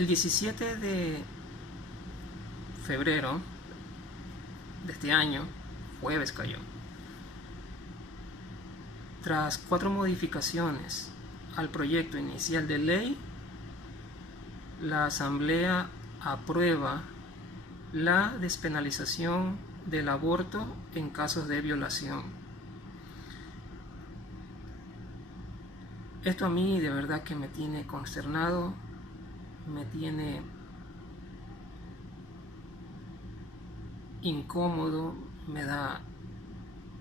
El 17 de febrero de este año, jueves cayó, tras 4 modificaciones al proyecto inicial de ley, la Asamblea aprueba la despenalización del aborto en casos de violación. Esto a mí de verdad que me tiene consternado, me tiene incómodo, me da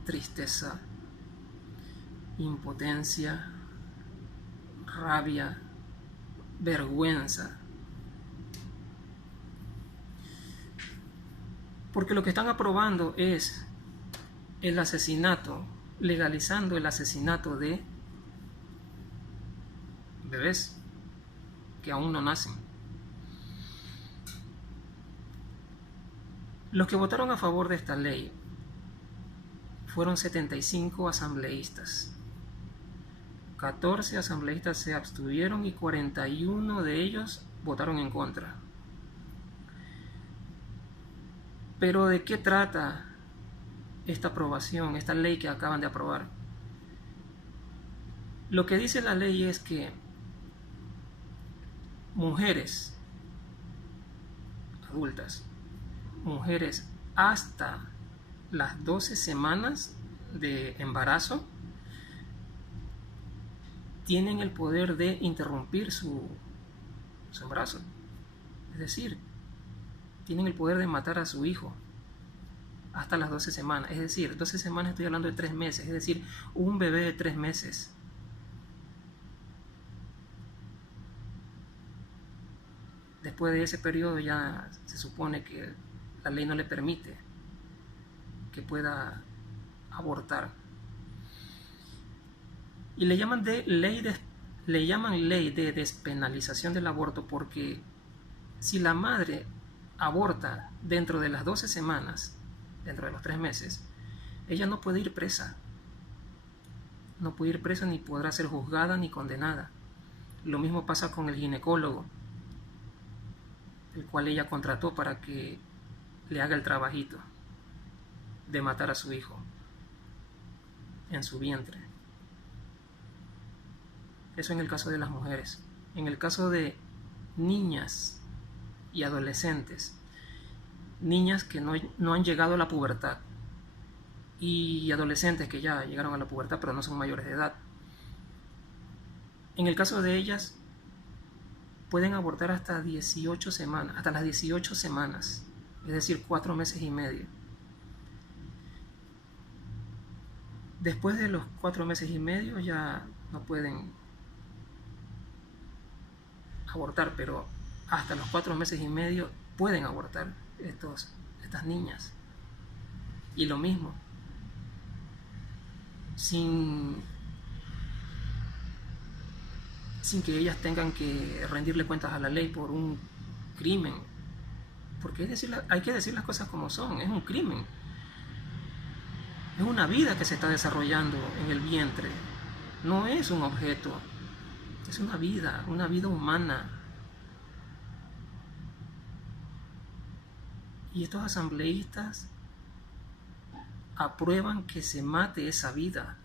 tristeza, impotencia, rabia, vergüenza. Porque lo que están aprobando es el asesinato, legalizando el asesinato de bebés que aún no nacen. Los que votaron a favor de esta ley fueron 75 asambleístas. 14 asambleístas se abstuvieron y 41 de ellos votaron en contra. Pero ¿de qué trata esta aprobación, esta ley que acaban de aprobar? Lo que dice la ley es que mujeres adultas, mujeres hasta las 12 semanas de embarazo, tienen el poder de interrumpir su embarazo. Es decir, tienen el poder de matar a su hijo hasta las 12 semanas. Es decir, 12 semanas estoy hablando de 3 meses. Es decir, un bebé de 3 meses. Después de ese periodo ya se supone que la ley no le permite que pueda abortar. Y le llaman ley de despenalización del aborto porque si la madre aborta dentro de las 12 semanas, dentro de los 3 meses, ella no puede ir presa. No puede ir presa ni podrá ser juzgada ni condenada. Lo mismo pasa con el ginecólogo, el cual ella contrató para que le haga el trabajito de matar a su hijo en su vientre. Eso en el caso de las mujeres. En el caso de niñas y adolescentes, niñas que no han llegado a la pubertad y adolescentes que ya llegaron a la pubertad pero no son mayores de edad, en el caso de ellas pueden abortar hasta 18 semanas, hasta las 18 semanas, es decir, 4 meses y medio. Después de los 4 meses y medio ya no pueden abortar, pero hasta los 4 meses y medio pueden abortar estas niñas. Y lo mismo, sin que ellas tengan que rendirle cuentas a la ley por un crimen. Porque hay que decir las cosas como son, es un crimen. Es una vida que se está desarrollando en el vientre, no es un objeto, es una vida humana. Y estos asambleístas aprueban que se mate esa vida,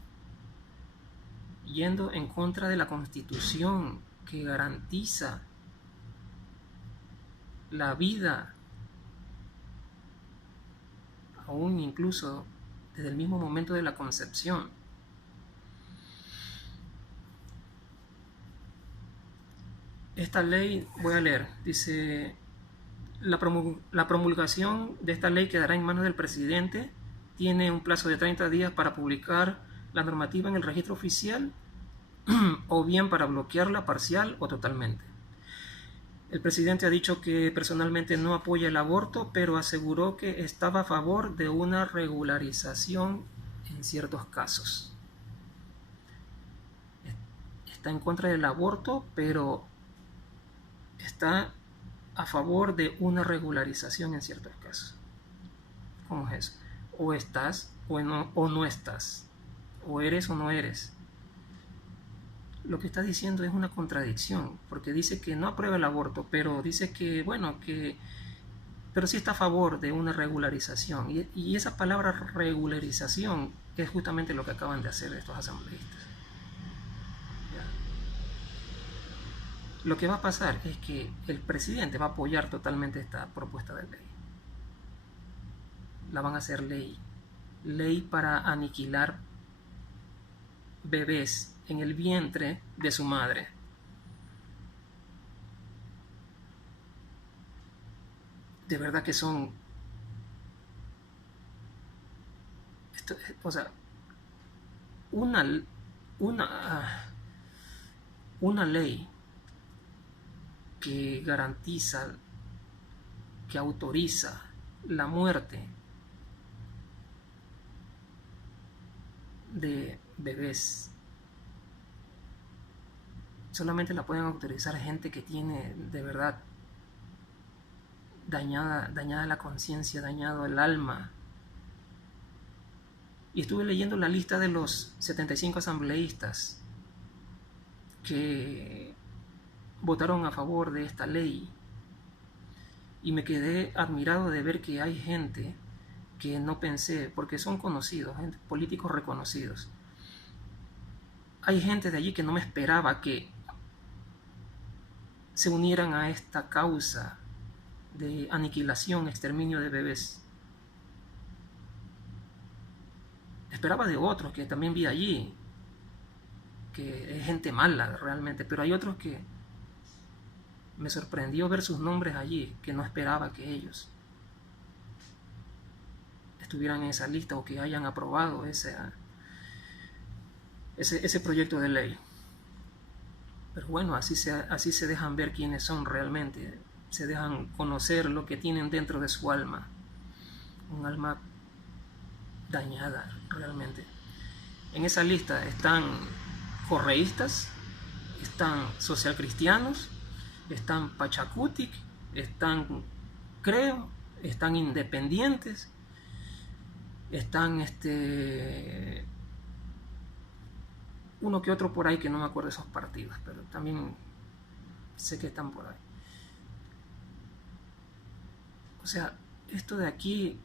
yendo en contra de la Constitución que garantiza la vida, aún incluso desde el mismo momento de la concepción. Esta ley, voy a leer, dice: la promulgación de esta ley quedará en manos del presidente. Tiene un plazo de 30 días para publicar la normativa en el registro oficial o bien para bloquearla parcial o totalmente. El presidente ha dicho que personalmente no apoya el aborto, pero aseguró que estaba a favor de una regularización en ciertos casos. Está en contra del aborto, pero está a favor de una regularización en ciertos casos. ¿Cómo es eso? O estás o no estás. O eres o no eres. lo que está diciendo es una contradicción, porque dice que no aprueba el aborto, pero dice que, bueno, pero sí está a favor de una regularización. Y esa palabra regularización es justamente lo que acaban de hacer estos asambleístas. ¿Ya? Lo que va a pasar es que el presidente va a apoyar totalmente esta propuesta de ley. La van a hacer ley. Ley para aniquilar bebés en el vientre de su madre. De verdad que son... Esto, o sea, una, una, una ley que garantiza, que autoriza la muerte de bebés, solamente la pueden autorizar gente que tiene de verdad dañada la conciencia, dañado el alma. Y estuve leyendo la lista de los 75 asambleístas que votaron a favor de esta ley, y me quedé admirado de ver que hay gente que no pensé, porque son conocidos, políticos reconocidos. Hay gente de allí que no me esperaba que se unieran a esta causa de aniquilación, exterminio de bebés. Esperaba de otros que también vi allí, que es gente mala realmente, pero hay otros que me sorprendió ver sus nombres allí, que no esperaba que ellos estuvieran en esa lista o que hayan aprobado ese proyecto de ley. Pero bueno, así se dejan ver quiénes son realmente, se dejan conocer lo que tienen dentro de su alma, un alma dañada realmente. En esa lista están correístas, están socialcristianos, están pachacutic, están creo, están independientes, están uno que otro por ahí que no me acuerdo de esos partidos, pero también sé que están por ahí. O sea, esto de aquí,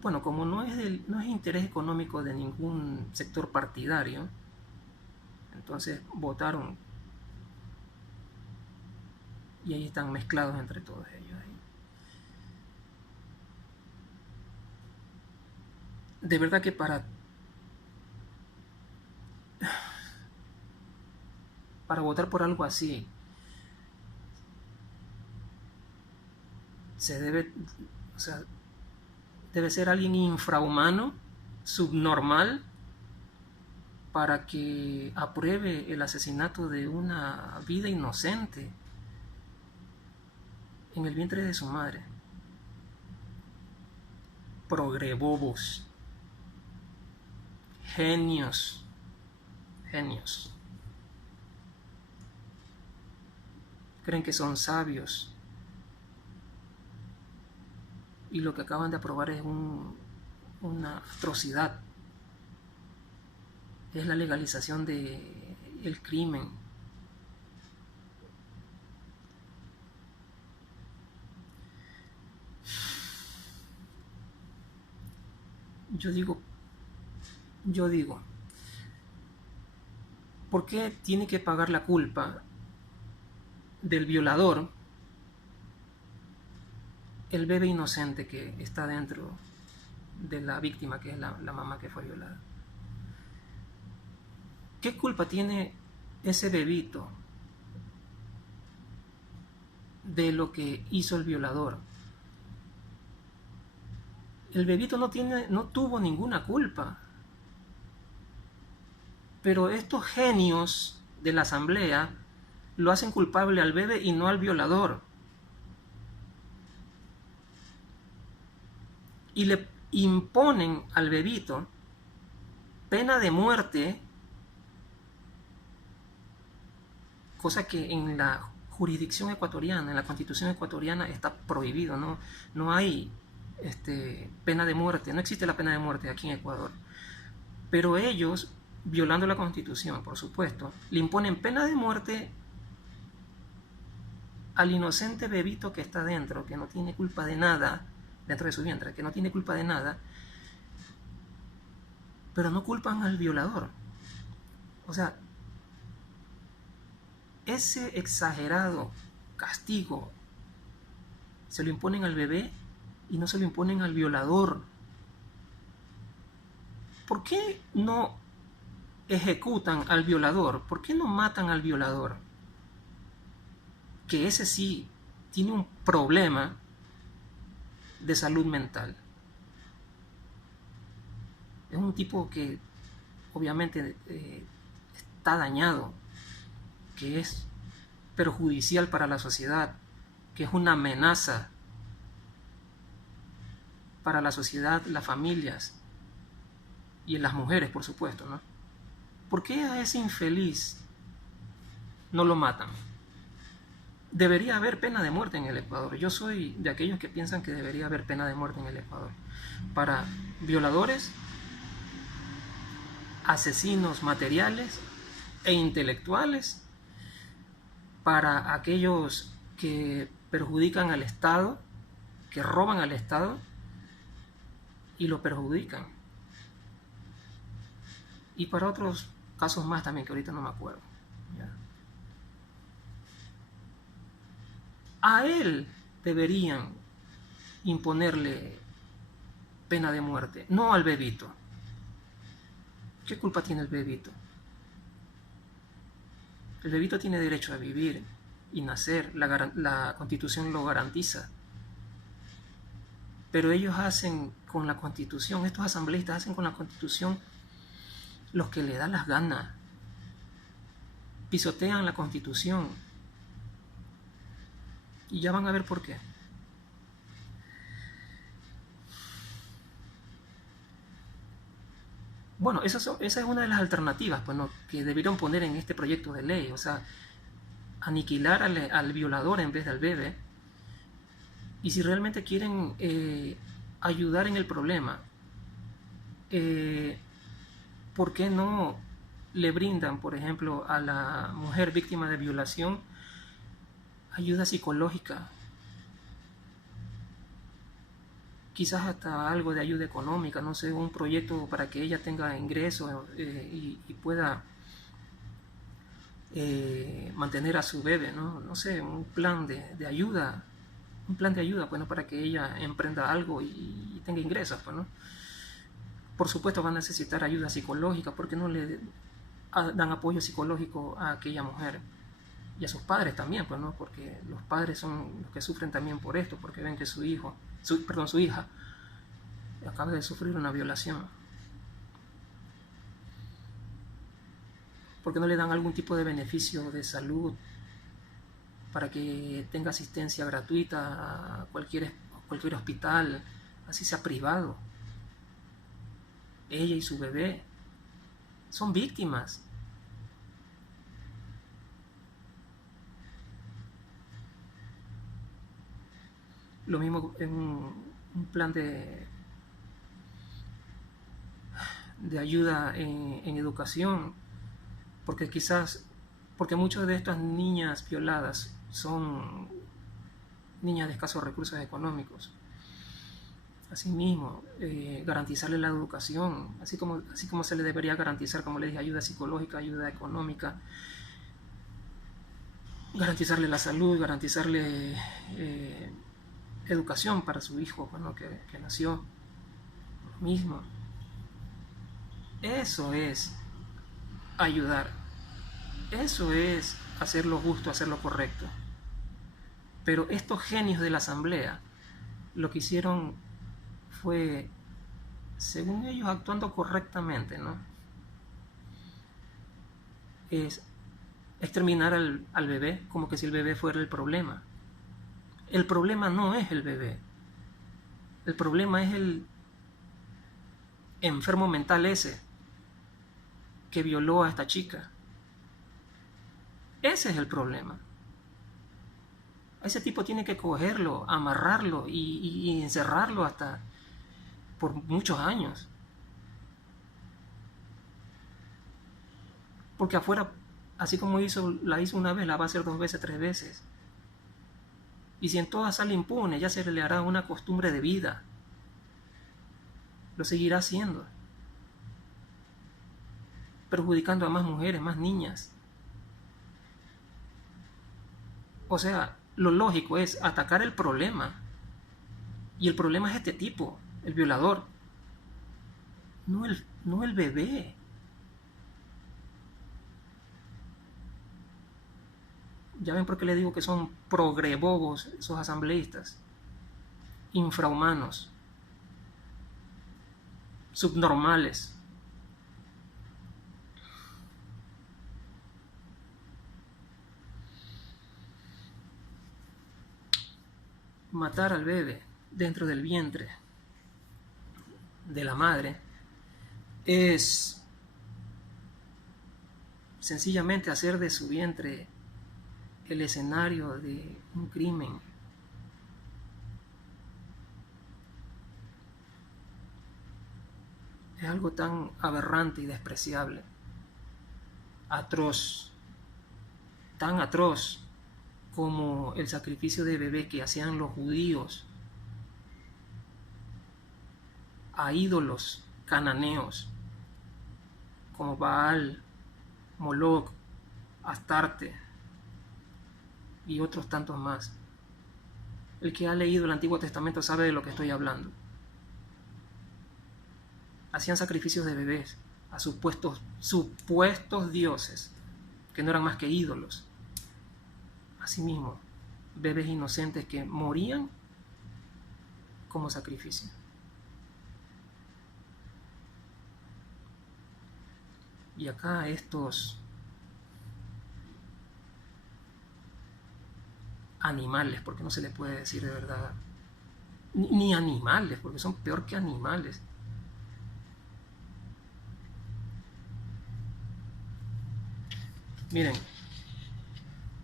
bueno, como no es interés económico de ningún sector partidario, entonces votaron y ahí están mezclados entre todos ellos. De verdad que para votar por algo así se debe, o sea, debe ser alguien infrahumano, subnormal, para que apruebe el asesinato de una vida inocente en el vientre de su madre. Progrebobos, genios, creen que son sabios, y lo que acaban de aprobar es una atrocidad. Es la legalización del crimen. Yo digo, ¿por qué tiene que pagar la culpa del violador el bebé inocente que está dentro de la víctima, que es la mamá que fue violada? ¿Qué culpa tiene ese bebito de lo que hizo el violador? El bebito no tuvo ninguna culpa. Pero estos genios de la asamblea lo hacen culpable al bebé y no al violador. Y le imponen al bebito pena de muerte, cosa que en la jurisdicción ecuatoriana, en la constitución ecuatoriana está prohibido. No hay pena de muerte, no existe la pena de muerte aquí en Ecuador. Pero ellos violando la Constitución, por supuesto, le imponen pena de muerte al inocente bebito que está dentro, que no tiene culpa de nada, dentro de su vientre, que no tiene culpa de nada, pero no culpan al violador. O sea, ese exagerado castigo se lo imponen al bebé y no se lo imponen al violador. ¿Por qué no ejecutan al violador? ¿Por qué no matan al violador? Que ese sí tiene un problema de salud mental. Es un tipo que obviamente está dañado, que es perjudicial para la sociedad, que es una amenaza para la sociedad, las familias y las mujeres, por supuesto, ¿no? ¿Por qué a ese infeliz no lo matan? Debería haber pena de muerte en el Ecuador. Yo soy de aquellos que piensan que debería haber pena de muerte en el Ecuador para violadores, asesinos materiales e intelectuales, para aquellos que perjudican al Estado, que roban al Estado y lo perjudican, y para otros casos más también que ahorita no me acuerdo. ¿Ya? A él deberían imponerle pena de muerte, no al bebito. ¿Qué culpa tiene el bebito? El bebito tiene derecho a vivir y nacer, la Constitución lo garantiza. Pero ellos hacen con la Constitución, estos asambleístas hacen con la Constitución los que le da las ganas. Pisotean la Constitución. Y ya van a ver por qué. Bueno, esa es una de las alternativas, pues, ¿no?, que debieron poner en este proyecto de ley. O sea, aniquilar al violador en vez del bebé. Y si realmente quieren ayudar en el problema, ¿por qué no le brindan, por ejemplo, a la mujer víctima de violación ayuda psicológica? Quizás hasta algo de ayuda económica, no sé, un proyecto para que ella tenga ingresos y pueda mantener a su bebé, ¿no? No sé, un plan de ayuda, pues, ¿no?, para que ella emprenda algo y tenga ingresos, pues, ¿no? Por supuesto va a necesitar ayuda psicológica, porque no le dan apoyo psicológico a aquella mujer y a sus padres también, pues, ¿no? Porque los padres son los que sufren también por esto, porque ven que su hija acaba de sufrir una violación. ¿Por qué no le dan algún tipo de beneficio de salud para que tenga asistencia gratuita a cualquier hospital, así sea privado? Ella y su bebé son víctimas. Lo mismo en un plan de ayuda en educación, porque muchas de estas niñas violadas son niñas de escasos recursos económicos. Asimismo, garantizarle la educación, así como se le debería garantizar, como le dije, ayuda psicológica, ayuda económica, garantizarle la salud, garantizarle educación para su hijo, bueno, que nació. Lo mismo. Eso es ayudar. Eso es hacer lo justo, hacer lo correcto. Pero estos genios de la asamblea lo que hicieron fue, según ellos, actuando correctamente, ¿no?, es exterminar al bebé, como que si el bebé fuera el problema. El problema no es el bebé. El problema es el enfermo mental ese que violó a esta chica. Ese es el problema. A ese tipo tiene que cogerlo, amarrarlo y encerrarlo por muchos años. Porque afuera, así como la hizo una vez, la va a hacer 2 veces, 3 veces. Y si en todas sale impune, ya se le hará una costumbre de vida. Lo seguirá haciendo, perjudicando a más mujeres, más niñas. O sea, lo lógico es atacar el problema. Y el problema es este tipo, el violador. No el bebé. Ya ven por qué le digo que son progrebobos esos asambleístas. Infrahumanos. Subnormales. Matar al bebé dentro del vientre de la madre es sencillamente hacer de su vientre el escenario de un crimen. Es algo tan aberrante y despreciable, atroz, tan atroz como el sacrificio de bebé que hacían los judíos a ídolos cananeos como Baal, Moloch, Astarte y otros tantos más. El que ha leído el Antiguo Testamento sabe de lo que estoy hablando. Hacían sacrificios de bebés a supuestos dioses que no eran más que ídolos. Asimismo, bebés inocentes que morían como sacrificio. Y acá estos animales, porque no se les puede decir de verdad, ni animales, porque son peor que animales. Miren,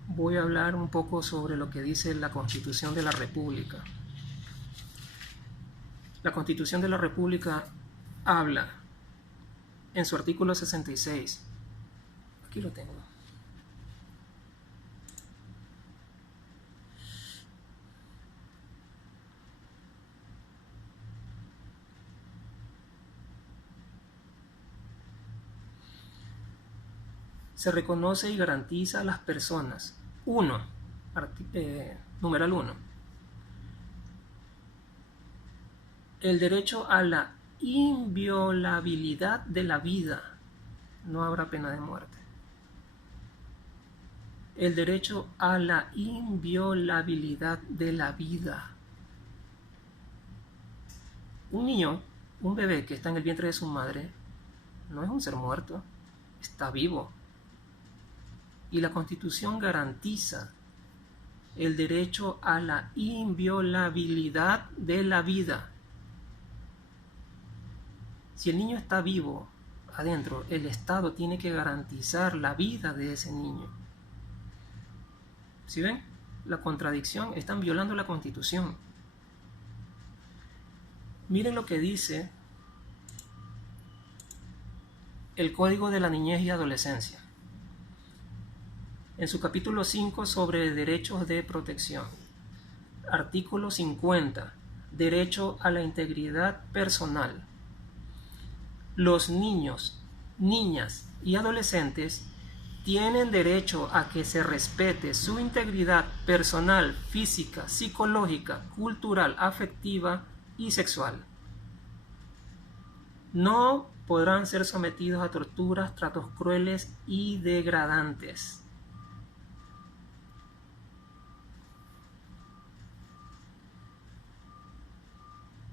voy a hablar un poco sobre lo que dice la Constitución de la República. La Constitución de la República habla en su artículo 66. Aquí lo tengo. Se reconoce y garantiza a las personas. Numeral 1. El derecho a la inviolabilidad de la vida. No habrá pena de muerte. El derecho a la inviolabilidad de la vida. Un niño, un bebé que está en el vientre de su madre, no es un ser muerto, está vivo. Y la Constitución garantiza el derecho a la inviolabilidad de la vida. Si el niño está vivo adentro, el Estado tiene que garantizar la vida de ese niño. ¿Sí ven? La contradicción, están violando la Constitución. Miren lo que dice el Código de la Niñez y Adolescencia. En su capítulo 5 sobre derechos de protección. Artículo 50. Derecho a la integridad personal. Los niños, niñas y adolescentes tienen derecho a que se respete su integridad personal, física, psicológica, cultural, afectiva y sexual. No podrán ser sometidos a torturas, tratos crueles y degradantes.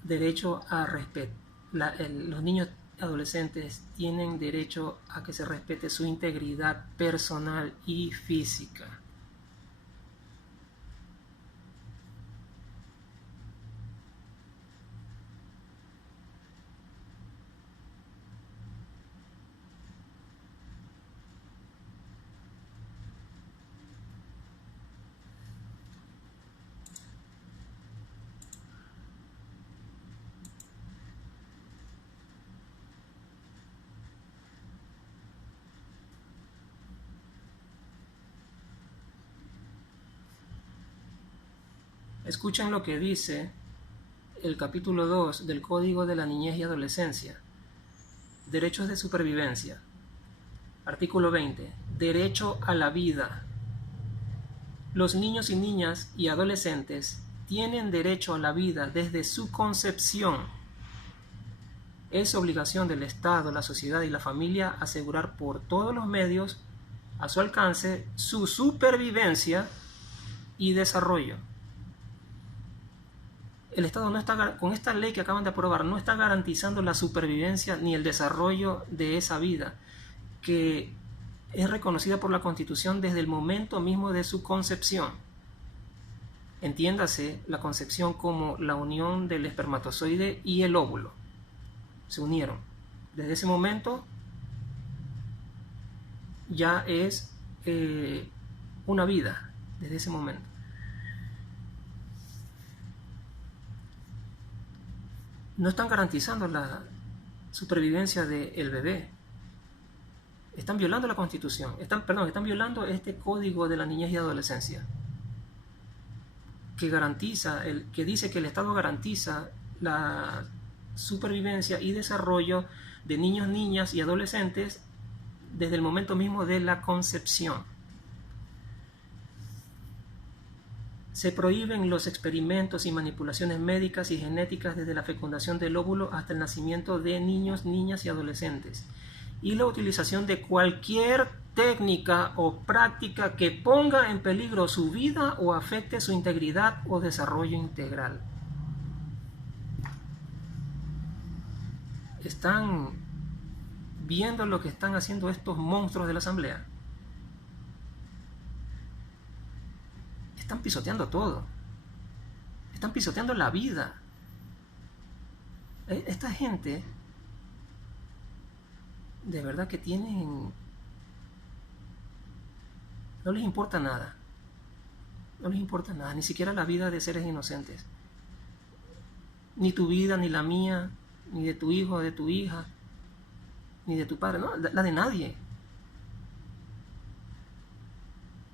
Derecho a respeto. Los niños y adolescentes tienen derecho a que se respete su integridad personal y física. Escuchen lo que dice el capítulo 2 del Código de la Niñez y Adolescencia. Derechos de supervivencia. Artículo 20. Derecho a la vida. Los niños y niñas y adolescentes tienen derecho a la vida desde su concepción. Es obligación del Estado, la sociedad y la familia asegurar por todos los medios a su alcance su supervivencia y desarrollo. El Estado no está, con esta ley que acaban de aprobar, no está garantizando la supervivencia ni el desarrollo de esa vida, que es reconocida por la Constitución desde el momento mismo de su concepción. Entiéndase la concepción como la unión del espermatozoide y el óvulo. Se unieron. Desde ese momento ya es una vida, desde ese momento. No están garantizando la supervivencia del bebé. Están violando la Constitución. Están violando este Código de la Niñez y Adolescencia, que dice que el Estado garantiza la supervivencia y desarrollo de niños, niñas y adolescentes desde el momento mismo de la concepción. Se prohíben los experimentos y manipulaciones médicas y genéticas desde la fecundación del óvulo hasta el nacimiento de niños, niñas y adolescentes, y la utilización de cualquier técnica o práctica que ponga en peligro su vida o afecte su integridad o desarrollo integral. ¿Están viendo lo que están haciendo estos monstruos de la Asamblea? Están pisoteando todo. Están pisoteando la vida. Esta gente de verdad que tienen... No les importa nada. No les importa nada, ni siquiera la vida de seres inocentes. Ni tu vida, ni la mía, ni de tu hijo, de tu hija, ni de tu padre, no, la de nadie.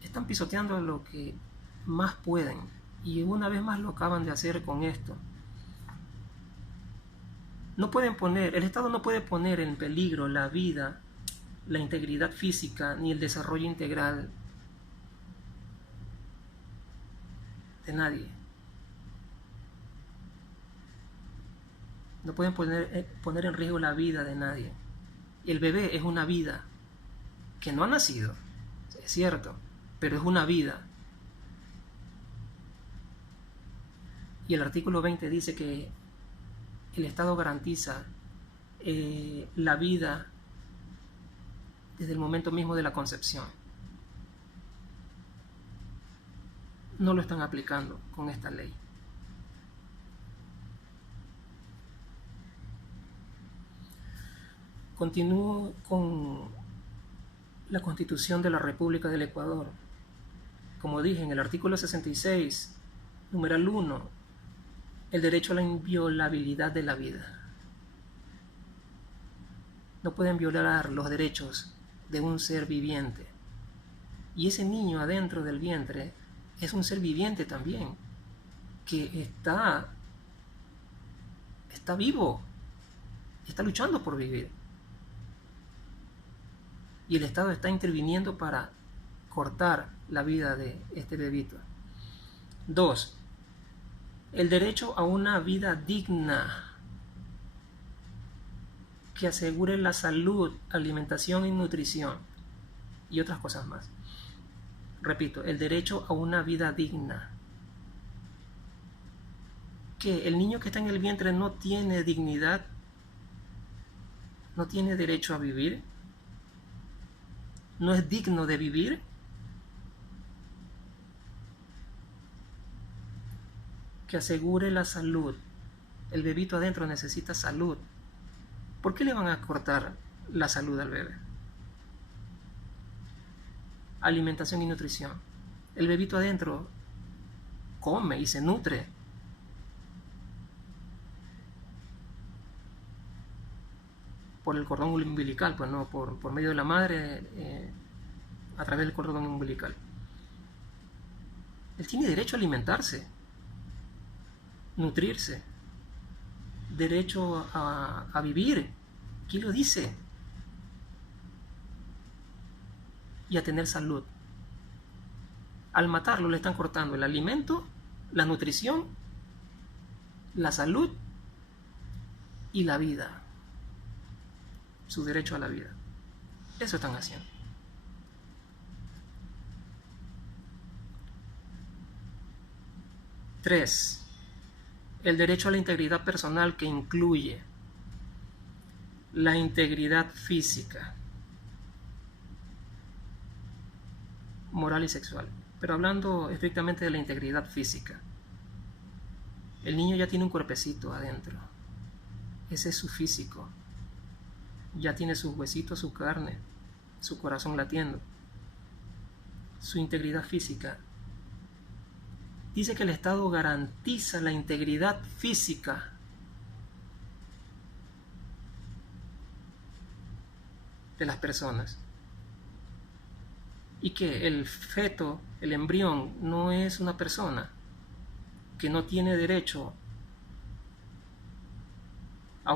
Están pisoteando lo que más pueden, y una vez más lo acaban de hacer con esto. El Estado no puede poner en peligro la vida, la integridad física, ni el desarrollo integral de nadie. No pueden poner en riesgo la vida de nadie. El bebé es una vida que no ha nacido, es cierto, pero es una vida. Y el artículo 20 dice que el Estado garantiza la vida desde el momento mismo de la concepción. No lo están aplicando con esta ley. Continúo con la Constitución de la República del Ecuador. Como dije, en el artículo 66, numeral 1, el derecho a la inviolabilidad de la vida. No pueden violar los derechos de un ser viviente. Y ese niño adentro del vientre es un ser viviente también, que está vivo, está luchando por vivir. Y el Estado está interviniendo para cortar la vida de este bebito. 2. El derecho a una vida digna que asegure la salud, alimentación y nutrición y otras cosas más. Repito, el derecho a una vida digna. ¿Que el niño que está en el vientre no tiene dignidad? ¿No tiene derecho a vivir? ¿No es digno de vivir? Que asegure la salud. El bebito adentro necesita salud. ¿Por qué le van a cortar la salud al bebé? Alimentación y nutrición. El bebito adentro come y se nutre. Por el cordón umbilical, pues no, por medio de la madre, a través del cordón umbilical. Él tiene derecho a alimentarse. nutrirse, derecho a vivir. ¿Quién lo dice? Y a tener salud. Al matarlo le están cortando el alimento, la nutrición, la salud y la vida. Su derecho a la vida. Eso están haciendo. Tres, el derecho a la integridad personal, que incluye la integridad física, moral y sexual. Pero hablando estrictamente de la integridad física, el niño ya tiene un cuerpecito adentro. Ese es su físico. Ya tiene sus huesitos, su carne, su corazón latiendo. Su integridad física. Dice que el Estado garantiza la integridad física de las personas. Y que el feto, el embrión, no es una persona, que no tiene derecho a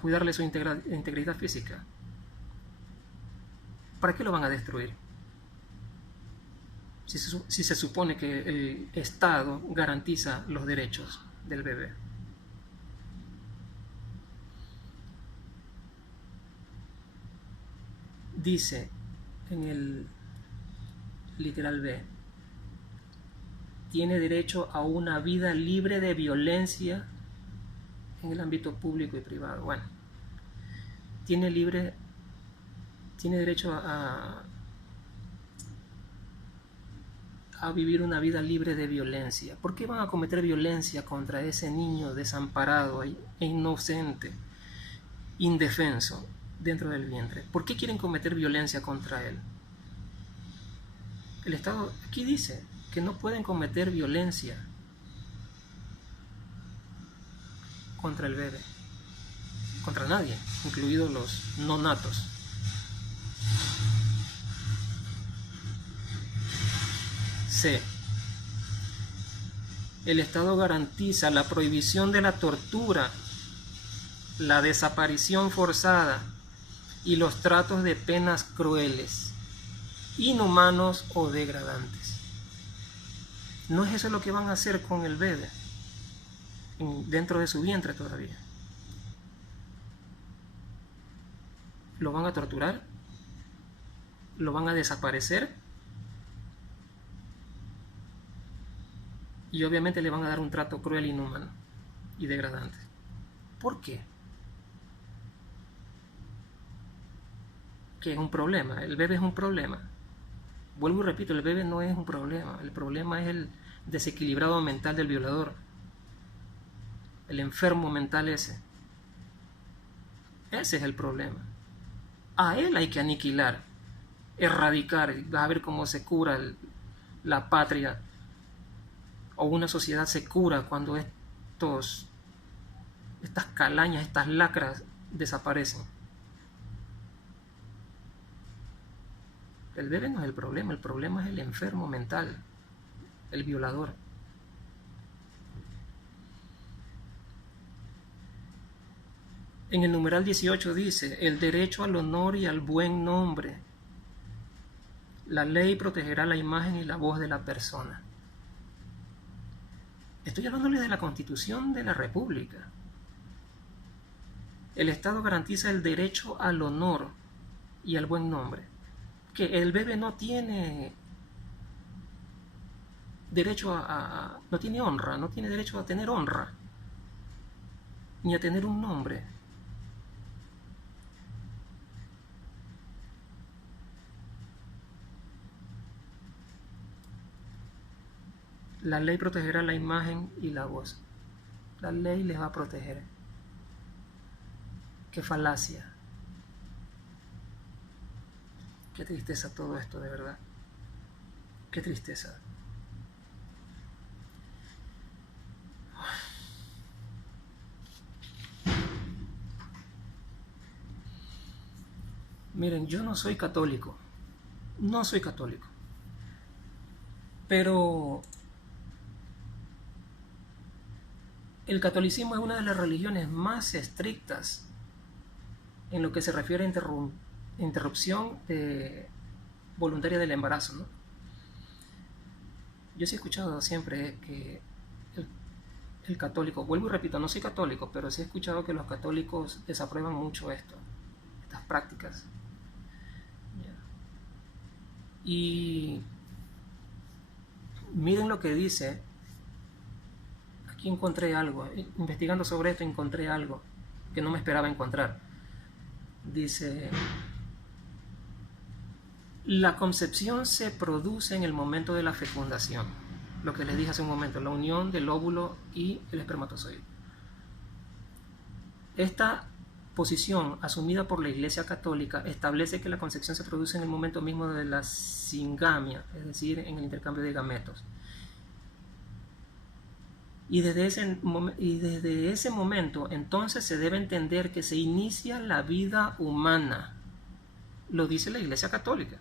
cuidarle su integridad física. ¿Para qué lo van a destruir? Si se supone que el Estado garantiza los derechos del bebé. Dice en el literal B, tiene derecho a una vida libre de violencia en el ámbito público y privado. Bueno, tiene derecho a vivir una vida libre de violencia. ¿Por qué van a cometer violencia contra ese niño desamparado e inocente, indefenso, dentro del vientre? ¿Por qué quieren cometer violencia contra él? El Estado aquí dice que no pueden cometer violencia contra el bebé, contra nadie, incluidos los no natos. C. El Estado garantiza la prohibición de la tortura, la desaparición forzada y los tratos de penas crueles, inhumanos o degradantes. ¿No es eso lo que van a hacer con el bebé dentro de su vientre todavía? ¿Lo van a torturar? ¿Lo van a desaparecer? Y obviamente le van a dar un trato cruel, inhumano y degradante. ¿Por qué? Que es un problema. El bebé es un problema. Vuelvo y repito, el bebé no es un problema. El problema es el desequilibrado mental del violador. El enfermo mental ese. Ese es el problema. A él hay que aniquilar, erradicar. Vas a ver cómo se cura la patria o una sociedad se cura cuando estas calañas, estas lacras desaparecen. El bebé no es el problema es el enfermo mental, el violador. En el numeral 18 dice, el derecho al honor y al buen nombre. La ley protegerá la imagen y la voz de la persona. Estoy hablándoles de la Constitución de la República. El Estado garantiza el derecho al honor y al buen nombre. Que el bebé no tiene derecho no tiene honra, no tiene derecho a tener honra, ni a tener un nombre. La ley protegerá la imagen y la voz. La ley les va a proteger. Qué falacia. Qué tristeza todo esto, de verdad. Qué tristeza. Miren, yo no soy católico. No soy católico. Pero El catolicismo es una de las religiones más estrictas en lo que se refiere a interrupción voluntaria del embarazo, ¿no? Yo sí he escuchado siempre que el católico, vuelvo y repito, no soy católico, pero sí he escuchado que los católicos desaprueban mucho estas prácticas. Y miren lo que dice. Aquí encontré algo, investigando sobre esto encontré algo que no me esperaba encontrar. Dice: la concepción se produce en el momento de la fecundación, lo que les dije hace un momento, la unión del óvulo y el espermatozoide. Esta posición asumida por la Iglesia Católica establece que la concepción se produce en el momento mismo de la singamia, es decir, en el intercambio de gametos. Y desde ese momento entonces se debe entender que se inicia la vida humana. Lo dice la Iglesia Católica.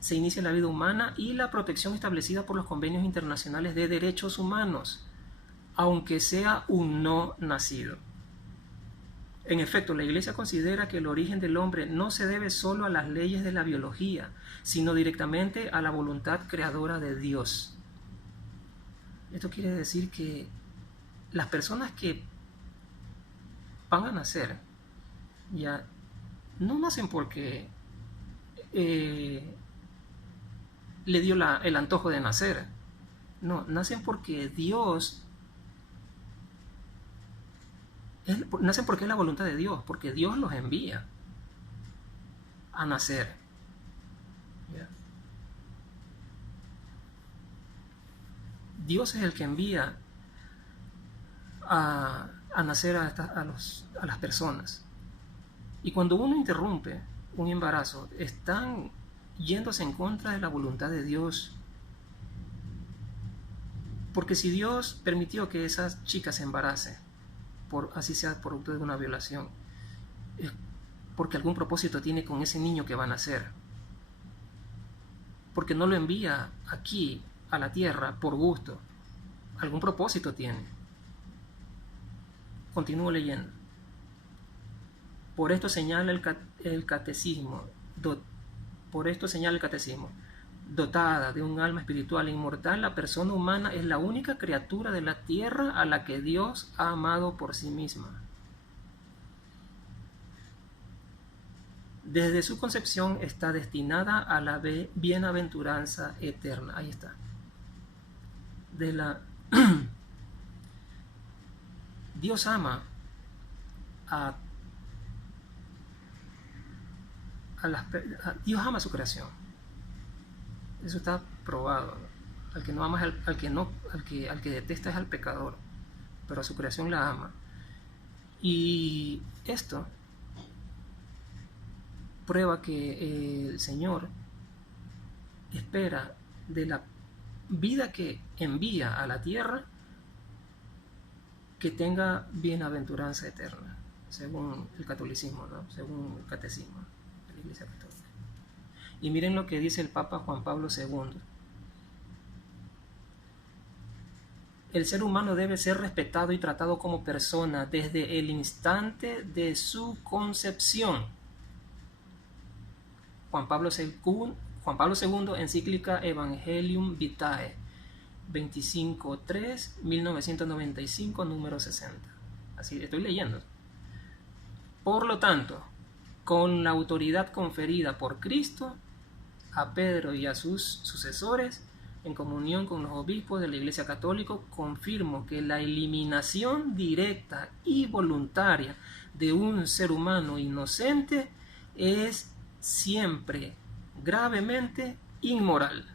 Se inicia la vida humana y la protección establecida por los convenios internacionales de derechos humanos, aunque sea un no nacido. En efecto, la Iglesia considera que el origen del hombre no se debe solo a las leyes de la biología, sino directamente a la voluntad creadora de Dios. Esto quiere decir que las personas que van a nacer ya no nacen porque le dio el antojo de nacer. No, nacen porque Dios... nacen porque es la voluntad de Dios, porque Dios los envía a nacer. ¿Ya? Dios es el que envía a nacer a las personas. Y cuando uno interrumpe un embarazo, están yéndose en contra de la voluntad de Dios. Porque si Dios permitió que esa chica se embarace, así sea producto de una violación, es porque algún propósito tiene con ese niño que va a nacer. Porque no lo envía aquí a la tierra por gusto. Algún propósito tiene. Continúo leyendo. Por esto señala el catecismo. Dotada de un alma espiritual e inmortal, la persona humana es la única criatura de la tierra a la que Dios ha amado por sí misma. Desde su concepción está destinada a la bienaventuranza eterna. Ahí está. Dios ama Dios ama a su creación. Eso está probado. Al que no ama al que detesta es al pecador, pero a su creación la ama. Y esto prueba que el Señor espera de la vida que envía a la tierra que tenga bienaventuranza eterna, según el catolicismo, ¿no? Según el catecismo de la Iglesia Católica. Y miren lo que dice el Papa Juan Pablo II. El ser humano debe ser respetado y tratado como persona desde el instante de su concepción. Juan Pablo II, encíclica Evangelium Vitae, 25.3, 1995, número 60. Así estoy leyendo. Por lo tanto, con la autoridad conferida por Cristo a Pedro y a sus sucesores, en comunión con los obispos de la Iglesia Católica, confirmo que la eliminación directa y voluntaria de un ser humano inocente es siempre gravemente inmoral.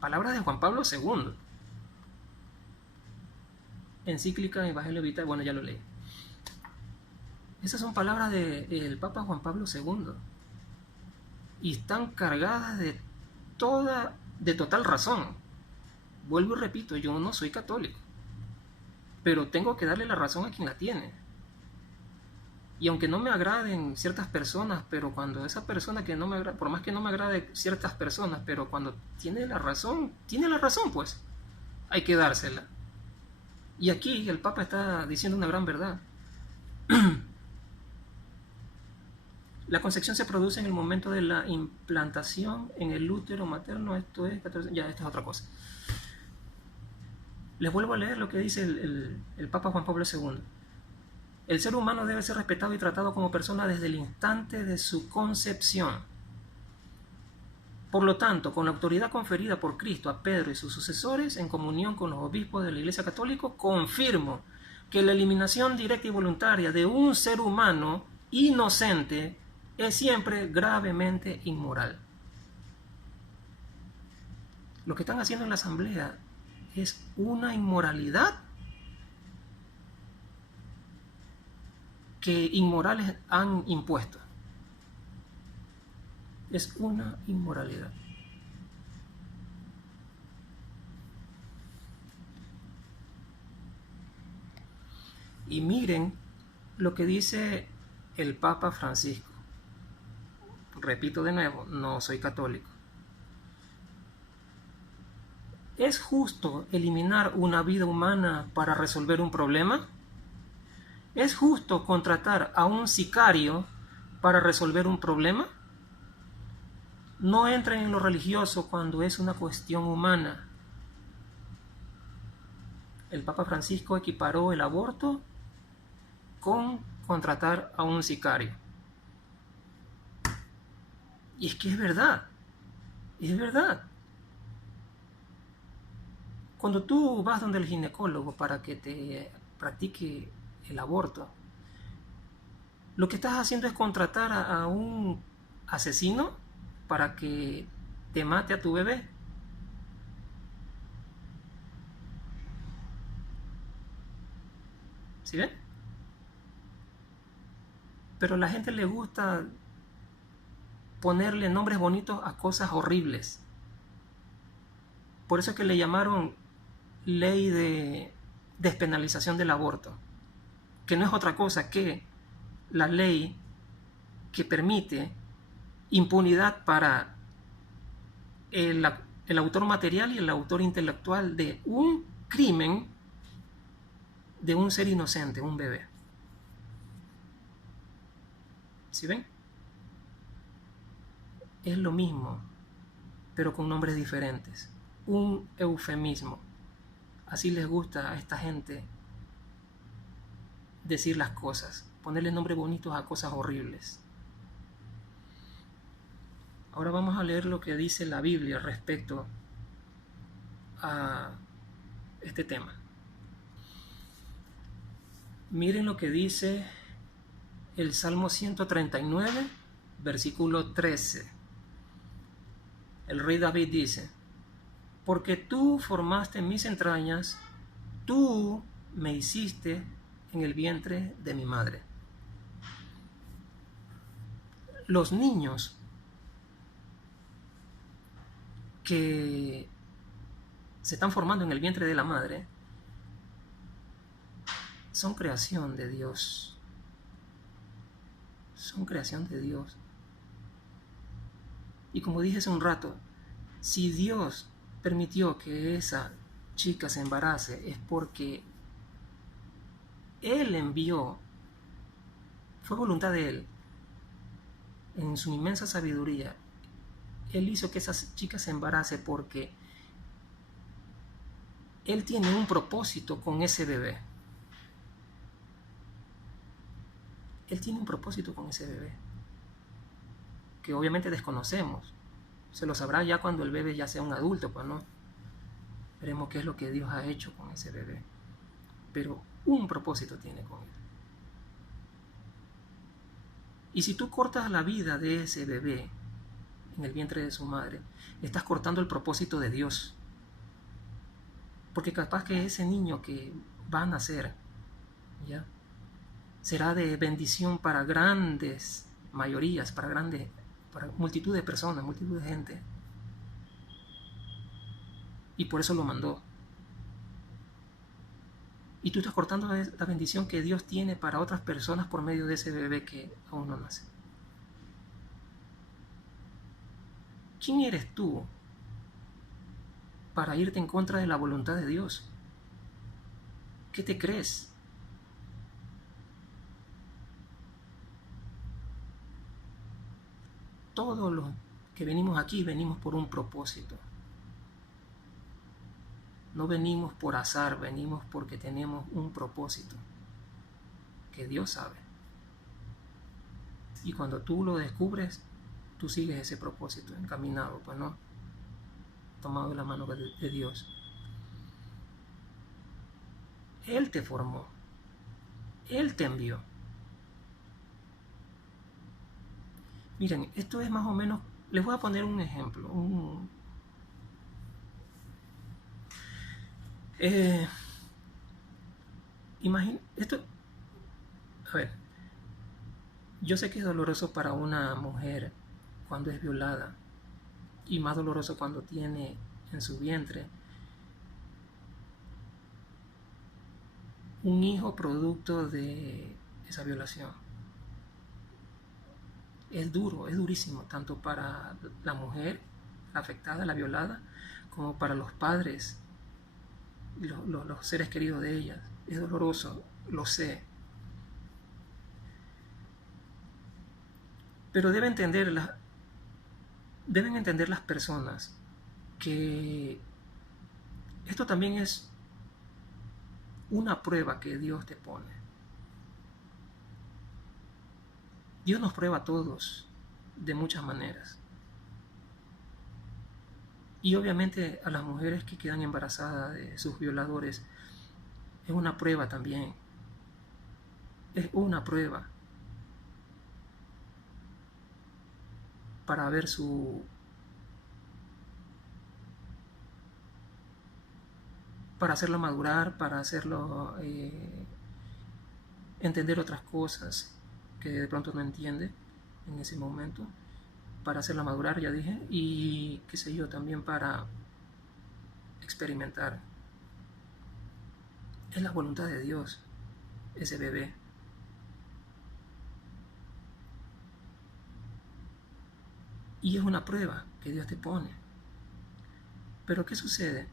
Palabras de Juan Pablo II. Encíclica Evangelio Vitae, bueno, ya lo leí. Esas son palabras del Papa Juan Pablo II. Y están cargadas de total razón. Vuelvo y repito, yo no soy católico, pero tengo que darle la razón a quien la tiene. Y aunque no me agraden ciertas personas, pero cuando esa persona que no me agrada, por más que no me agrade ciertas personas, pero cuando tiene la razón, pues hay que dársela. Y aquí el Papa está diciendo una gran verdad. La concepción se produce en el momento de la implantación en el útero materno. Esto es otra cosa. Les vuelvo a leer lo que dice el Papa Juan Pablo II. El ser humano debe ser respetado y tratado como persona desde el instante de su concepción. Por lo tanto, con la autoridad conferida por Cristo a Pedro y sus sucesores, en comunión con los obispos de la Iglesia Católica, confirmo que la eliminación directa y voluntaria de un ser humano inocente es siempre gravemente inmoral. Lo que están haciendo en la asamblea es una inmoralidad que inmorales han impuesto. Es una inmoralidad. Y miren lo que dice el Papa Francisco. Repito de nuevo, no soy católico. ¿Es justo eliminar una vida humana para resolver un problema? ¿Es justo contratar a un sicario para resolver un problema? No entren en lo religioso cuando es una cuestión humana. El Papa Francisco equiparó el aborto con contratar a un sicario. Y es que es verdad. Es verdad. Cuando tú vas donde el ginecólogo para que te practique el aborto, lo que estás haciendo es contratar a un asesino para que te mate a tu bebé. ¿Sí ven? Pero a la gente le gusta ponerle nombres bonitos a cosas horribles. Por eso es que le llamaron ley de despenalización del aborto, que no es otra cosa que la ley que permite impunidad para el autor material y el autor intelectual de un crimen de un ser inocente, un bebé. ¿Sí ven? Es lo mismo, pero con nombres diferentes. Un eufemismo. Así les gusta a esta gente decir las cosas, ponerle nombres bonitos a cosas horribles. Ahora vamos a leer lo que dice la Biblia respecto a este tema. Miren lo que dice el Salmo 139, versículo 13. El rey David dice: porque tú formaste mis entrañas, tú me hiciste en el vientre de mi madre. Los niños que se están formando en el vientre de la madre son creación de Dios. Son creación de Dios. Y como dije hace un rato, si Dios permitió que esa chica se embarace es porque Él envió, fue voluntad de Él, en su inmensa sabiduría. Él hizo que esa chica se embarace porque Él tiene un propósito con ese bebé. Él tiene un propósito con ese bebé, que obviamente desconocemos. Se lo sabrá ya cuando el bebé ya sea un adulto, pues no. Veremos qué es lo que Dios ha hecho con ese bebé. Pero un propósito tiene con él. Y si tú cortas la vida de ese bebé en el vientre de su madre, estás cortando el propósito de Dios. Porque capaz que ese niño que va a nacer, ¿ya?, será de bendición para grandes mayorías, para multitud de personas, multitud de gente. Y por eso lo mandó. Y tú estás cortando la bendición que Dios tiene para otras personas por medio de ese bebé que aún no nace. ¿Quién eres tú para irte en contra de la voluntad de Dios? ¿Qué te crees? Todos los que venimos aquí venimos por un propósito. No venimos por azar, venimos porque tenemos un propósito que Dios sabe. Y cuando tú lo descubres, tú sigues ese propósito encaminado, pues no, tomado de la mano de Dios. Él te formó, Él te envió. Miren, esto es más o menos, les voy a poner un ejemplo, esto, a ver, yo sé que es doloroso para una mujer cuando es violada y más doloroso cuando tiene en su vientre un hijo producto de esa violación. Es duro, es durísimo, tanto para la mujer afectada, la violada, como para los padres, los seres queridos de ellas. Es doloroso, lo sé. Pero deben entender las personas que esto también es una prueba que Dios te pone. Dios nos prueba a todos de muchas maneras. Y obviamente a las mujeres que quedan embarazadas de sus violadores es una prueba también. Es una prueba para ver para hacerlo madurar, para hacerlo entender otras cosas que de pronto no entiende en ese momento, para hacerla madurar, ya dije, y qué sé yo, también para experimentar. Es la voluntad de Dios, ese bebé. Y es una prueba que Dios te pone. Pero ¿qué sucede?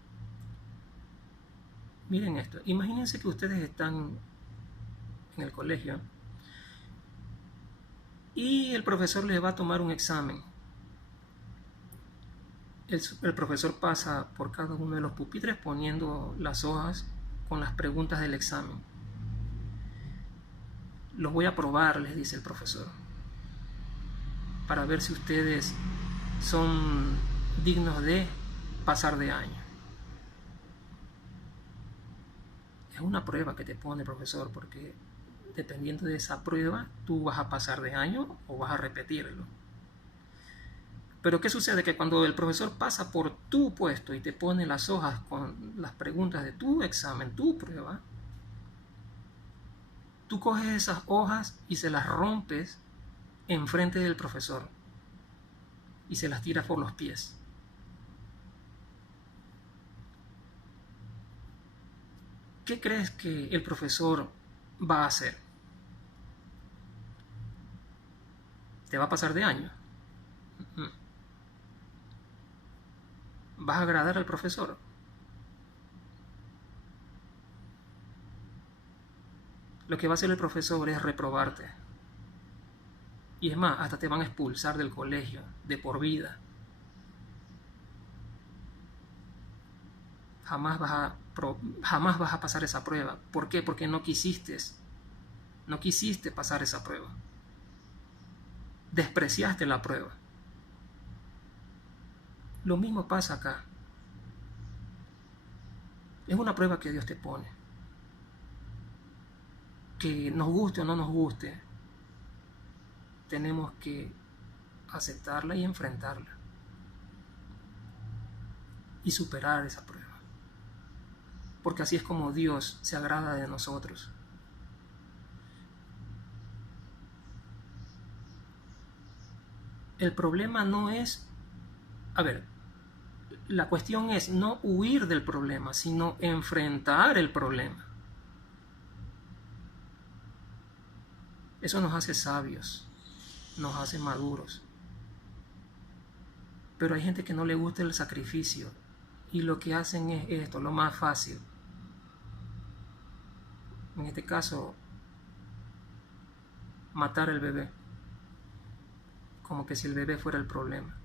Miren esto, imagínense que ustedes están en el colegio y el profesor les va a tomar un examen. El profesor pasa por cada uno de los pupitres poniendo las hojas con las preguntas del examen. Los voy a probar, les dice el profesor, para ver si ustedes son dignos de pasar de año. Es una prueba que te pone el profesor, porque dependiendo de esa prueba, tú vas a pasar de año o vas a repetirlo. Pero ¿qué sucede? Que cuando el profesor pasa por tu puesto y te pone las hojas con las preguntas de tu examen, tu prueba, tú coges esas hojas y se las rompes enfrente del profesor y se las tiras por los pies. ¿Qué crees que el profesor va a hacer? ¿Te va a pasar de año? ¿Vas a agradar al profesor? Lo que va a hacer el profesor es reprobarte. Y es más, hasta te van a expulsar del colegio de por vida. Jamás vas a pasar esa prueba. ¿Por qué? Porque no quisiste pasar esa prueba. Despreciaste la prueba. Lo mismo pasa acá. Es una prueba que Dios te pone. Que nos guste o no nos guste, tenemos que aceptarla y enfrentarla. Y superar esa prueba. Porque así es como Dios se agrada de nosotros. El problema no es... la cuestión es no huir del problema, sino enfrentar el problema. Eso nos hace sabios, nos hace maduros. Pero hay gente que no le gusta el sacrificio y lo que hacen es esto, lo más fácil. En este caso, matar al bebé, como que si el bebé fuera el problema.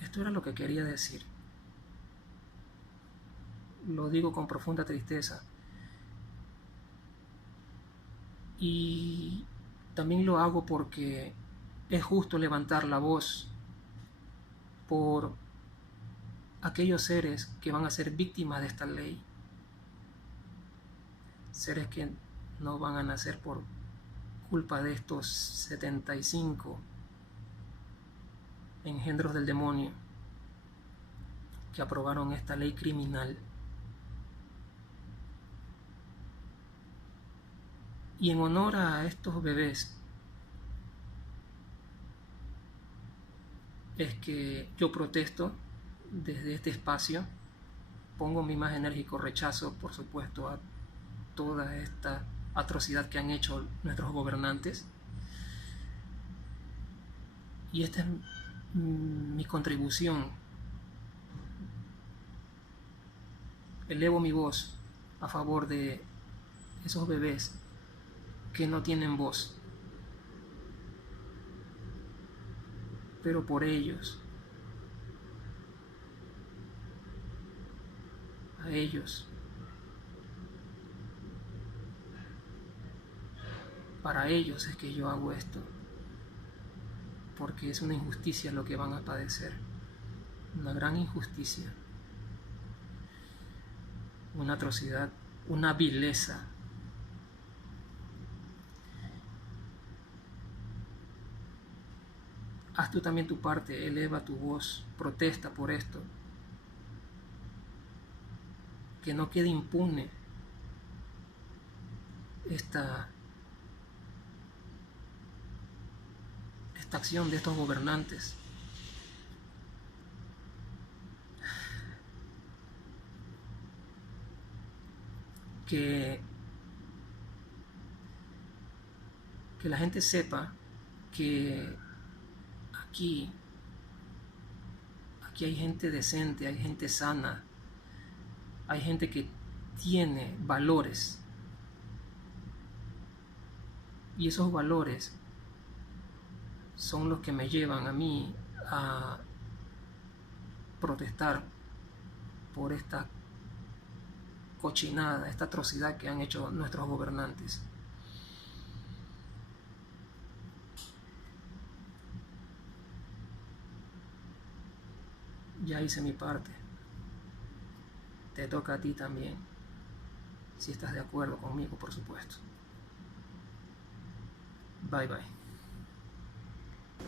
Esto era lo que quería decir. Lo digo con profunda tristeza. Y también lo hago porque es justo levantar la voz por aquellos seres que van a ser víctimas de esta ley. Seres que no van a nacer por culpa de estos 75 engendros del demonio que aprobaron esta ley criminal. Y en honor a estos bebés es que yo protesto desde este espacio, pongo mi más enérgico rechazo, por supuesto, a toda esta atrocidad que han hecho nuestros gobernantes. Y esta es mi contribución. Elevo mi voz a favor de esos bebés que no tienen voz. Pero por ellos, a ellos, para ellos es que yo hago esto, porque es una injusticia lo que van a padecer, una gran injusticia, una atrocidad, una vileza. Haz tú también tu parte, eleva tu voz, protesta por esto, que no quede impune esta acción de estos gobernantes. Que la gente sepa que aquí hay gente decente, hay gente sana, hay gente que tiene valores. Y esos valores son los que me llevan a mí a protestar por esta cochinada, esta atrocidad que han hecho nuestros gobernantes. Ya hice mi parte. Te toca a ti también, si estás de acuerdo conmigo, por supuesto. Bye bye.